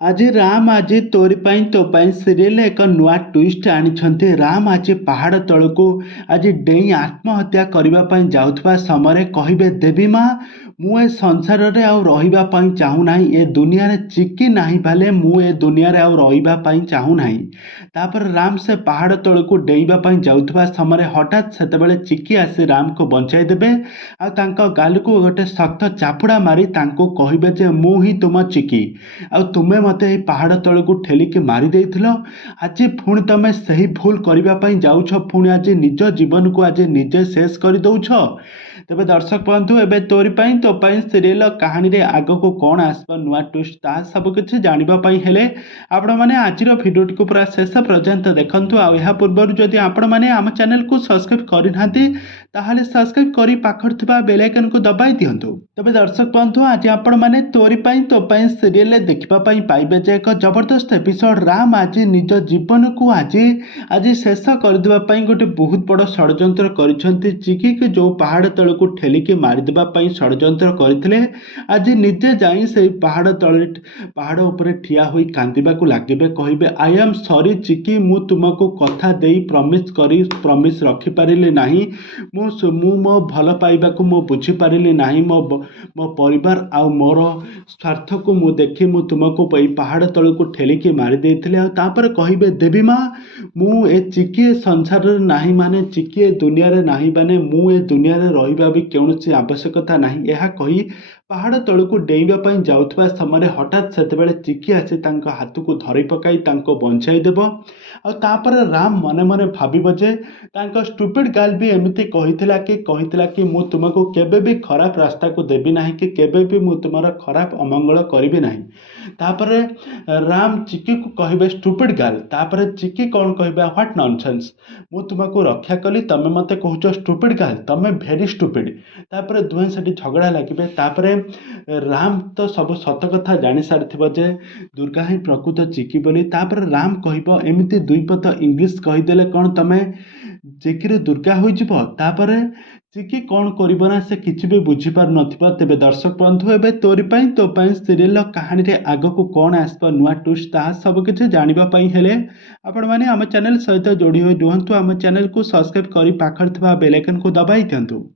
आज राम आज तोरी पाई तो पाई सीरियल एक नुआ ट्विस्ट आनी। राम आज पहाड़ तल को आज डेई आत्महत्या करने जाऊा समय कहे देवी माँ मु ए संसार रे आउ रहिबा पई चाहू नाही, ए दुनिया रे चिकी नाही भाले मु ए दुनिया रे आउ रहिबा पई चाहू नाही। तापर राम से पहाड़ तल को डेइबा पई जाउथबा समय हठात सेतेबेले चिकी आसी राम को बंचाई देबे आ तांको गाल को गोटे सख्त चापुड़ा मारी तांको कहिबे जे मु ही तुम चिकी आ तुमे मते ए पहाड़ तल को ठेलिकी मारी देइथिलो। आज पुणी तमे सही भूल करबा पई जाउछ, पुणी आज निज जीवन को आज निजे शेष कर दउछ। तेबे दर्शक बंधु एबे तोरी पाई तो पाई सीरियल कहानी रे आग को कौन आसब नुआ ट्विस्ट ता सब किछि जानिबा पई हेले आपण माने आजिर भिडियोटी को पूरा शेष पर्यंत देखंतु। आ या पूर्व जदि आपण माने आम चैनल को सब्सक्राइब करि नांती ताहले सब्सक्राइब करी पाखर थिबा बेल आइकन को दबाई दियंतु। तबे दर्शक बंधु आज आपण माने तोरी पाई तो पाई सीरियल रे देखिबा पई पाइबे जे एक जबरदस्त एपिसोड। राम आज निज जीवन को आज आज शेष कर देबा पई गोटे बहुत बड़ षड्यंत्र करिसंती। चिकी के जो पहाड़ तल को ठेलिकी मारिदेबा पई षड्यंत्र करथिले आज निजे जाई से पहाड़ तले पहाड़ ऊपर ठिया होई कांदिबा को लागिबे, कहिबे आई एम सॉरी चिकी मु तुमको कथा देई प्रॉमिस रखी पारिले नाही। मु मो भल पाइबा को मु बुझी पारिली नाही। मो परिवार आ मोर स्वार्थ को मु देखी मु तुमको पहाड़ तल को ठेलिकी मारी देइथिले। आ तापर कहिबे देवी माँ मु ए चिकी संसार रे नाही, माने चिकी ए दुनिया रे नाही, माने मु ए दुनिया रे रहिबा भी कौनसी आवश्यकता नाही। यह कही पहाड़ तल को डेइबा पई जाउथबा समय हठात सेतेबेले चिकी आसी तांको हाथ को धरि पकाई तांको बंचाई देबो। आ तापर राम मने मने भाबिबो जे तांको स्टूपिड गाल भी एमिति कहितला कि मु तुमको केबे भी खराब रास्ता को देबी नाही, कि केबे भी मु तुमरा खराब अमंगल करिबी नाही। तापर राम चिकी को कहिबे स्टूपिड गाल, तापर चिकी कौन कहिबे व्हाट नॉनसेंस, मु तुमको रक्षा कली तमे मते कहूच स्टूपिड गाल, तमे भेरी स्टूपिड। तापर दुहे सेठी झगड़ा लागिबे। तापर राम तो सब सत कथा जानी सारिथिबो जे दुर्गा ही प्रकृत चिकी बोली। तापर राम कहिबो एमिति दुई पद इंग्लिश कहिदेले कौन तमे चिकी रे दुर्गा होई जिवो। तापर चिकी कौन करिबो ना से किछि भी बुझी पार नथिबो। तेबे दर्शक बंधु एबे तोरी पाई तो पाई सीरियल कहानी रे आग को कौन आसबो नुआ ट्विस्ट ता सब किछि जानिबा पई हेले आपण माने आम चैनल सहित जोड़ी होई रुहंतु। आम चैनल को सब्सक्राइब करी पाखर थिबा बेल आइकन को दबाई दियंतु।